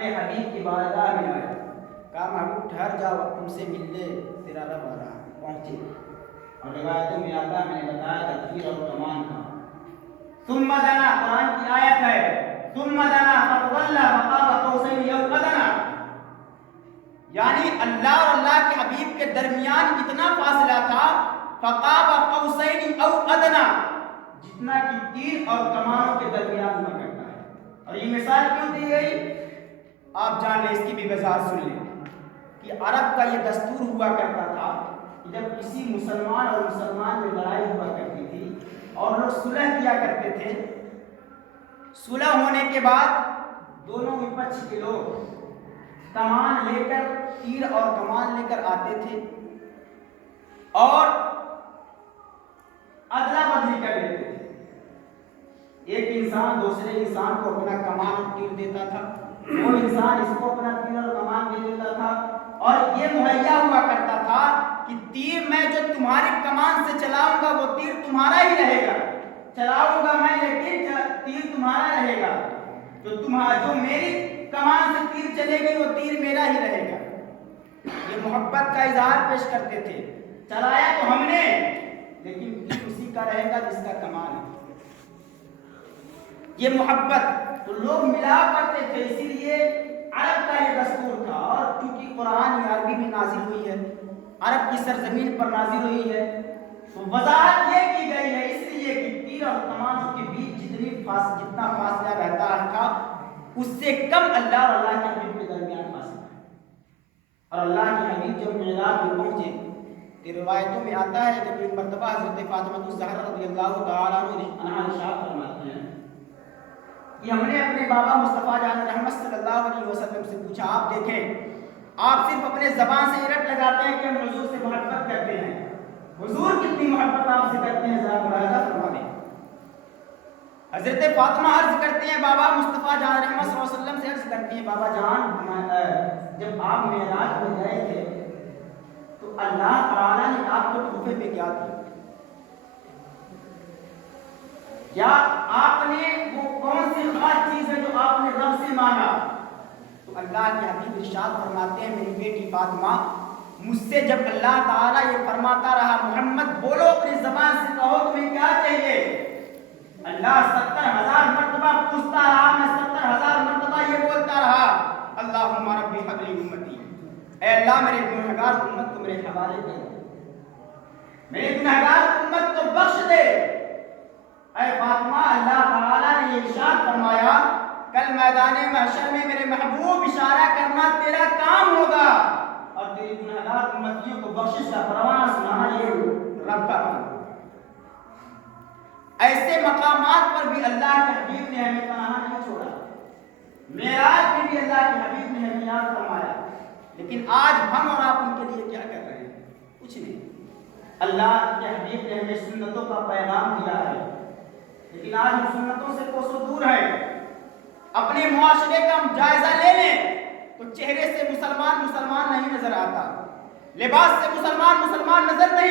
اپنے حبیب کی بارگاہ میں آئے، کہا محبوب ٹھہر جاؤ، تم سے ملنے تیرا رب آ رہا ہے۔ پہنچے اور روایتوں میں آتا ہے، میں نے بتایا تکبیر اور کمان کا۔ ثم دنا، قرآن کی آیت ہے، ثم دنا فتولى فقاب قوسين او ادنى، یعنی اللہ اور اللہ کے حبیب کے درمیان اتنا فاصلہ تھا، فقاب قوسين او ادنى، جتنا کہ تیر اور کمانوں کے درمیان ہوا کرتا ہے۔ اور یہ مثال کیوں دی گئی؟ آپ جان لیں، اس کی بھی وضاحت سن لیں کہ عرب کا یہ دستور ہوا کرتا تھا کہ جب کسی مسلمان اور مسلمان میں لڑائی ہوا کرتی تھی اور لوگ صلح کیا کرتے تھے، صلح ہونے کے بعد دونوں وپچ کے لوگ کمان لے کر، تیر اور کمان لے کر آتے تھے اور ادلا بدلی کر لیتے تھے۔ ایک انسان دوسرے انسان کو اپنا کمان اور تیر دیتا تھا، وہ انسان اس کو اپنا تیر اور کمان دے دیتا تھا، اور یہ مہیا ہوا کرتا تھا کہ تیر میں جو تمہاری کمان سے چلاؤں گا وہ تیر تمہارا ہی رہے گا، چلاؤں گا میں لیکن تیر تمہارا رہے گا، جو میری کمان سے تیر چلے گی وہ تیر میرا ہی رہے گا۔ یہ محبت کا اظہار پیش کرتے تھے، چلایا تو ہم نے لیکن تیر اسی کا رہے گا جس کا کمان ہے۔ یہ محبت تو لوگ ملا کرتے تھے، اسی لیے عرب کا یہ دستور تھا۔ اور کیونکہ قرآن عربی میں نازل ہوئی ہے، عرب کی سرزمین پر نازل ہوئی ہے، تو وضاحت یہ کی گئی ہے اس لیے کہ تیر اور کمانوں کے بیچ جتنا فاصلہ رہتا تھا اس سے کم اللہ اور اللہ کے حبیب کے درمیان فاصلہ ہے۔ اور اللہ کے حبیب جب معراج میں پہنچے تو روایتوں میں آتا ہے کہ ایک مرتبہ حضرت فاطمہ الزہرا رضی اللہ تعالیٰ عنہا ارشاد فرماتی ہیں کہ ہم نے اپنے بابا مصطفیٰ جان رحمت صلی اللہ علیہ وسلم سے پوچھا، آپ دیکھیں آپ صرف اپنے زبان سے رٹ لگاتے ہیں کہ ہم حضور سے محبت کرتے ہیں، حضور کتنی محبت آپ سے کرتے ہیں ذرا ملاحظہ فرما دیں۔ حضرت فاطمہ عرض کرتے ہیں، بابا مصطفیٰ جان رحمت صلی اللہ علیہ وسلم سے عرض کرتی ہیں، بابا جان جب آپ معراج میں گئے تھے تو اللہ تعالیٰ نے آپ کو تحفے میں کیا دیا؟ کیا آپ نے وہ کون سی خاص چیز ہے جو آپ نے رب سے مانگا؟ تو اللہ کے حبیب ارشاد فرماتے ہیں، میری بیٹی فاطمہ مجھ سے جب اللہ تعالیٰ یہ فرماتا رہا محمد بولو اپنی زبان سے کہو تمہیں کیا چاہیے، اللہ 70,000 مرتبہ پوچھتا رہا، میں 70,000 مرتبہ یہ بولتا رہا، اللہم ربی حب لی امتی، اے اللہ میرے گنہگار امت کو میرے حوالے کر، میرے گنہگار امت کو بخش دے۔ اے فاطمہ اللہ تعالیٰ نے یہ ارشاد فرمایا کل میدان محشر میں میرے محبوب اشارہ کرنا تیرا کام ہوگا، اور تیری گنہگار امتیوں کو بخشش کا پروانہ سنانا یہ رب کا کام ہوگا۔ ایسے مقامات پر بھی اللہ کے حبیب نے ہمیں تنہا نہیں چھوڑا، معراج میں بھی اللہ کے حبیب نے ہمیں یاد فرمایا، لیکن آج ہم اور آپ ان کے لیے کیا کر رہے ہیں؟ کچھ نہیں۔ اللہ کے حبیب نے ہمیں سنتوں کا پیغام دیا ہے، لیکن آج ہم سنتوں سے کوسوں دور ہیں۔ اپنے معاشرے کا ہم جائزہ لے لیں تو چہرے سے مسلمان نہیں نظر آتا، لباس سے مسلمان نظر نہیں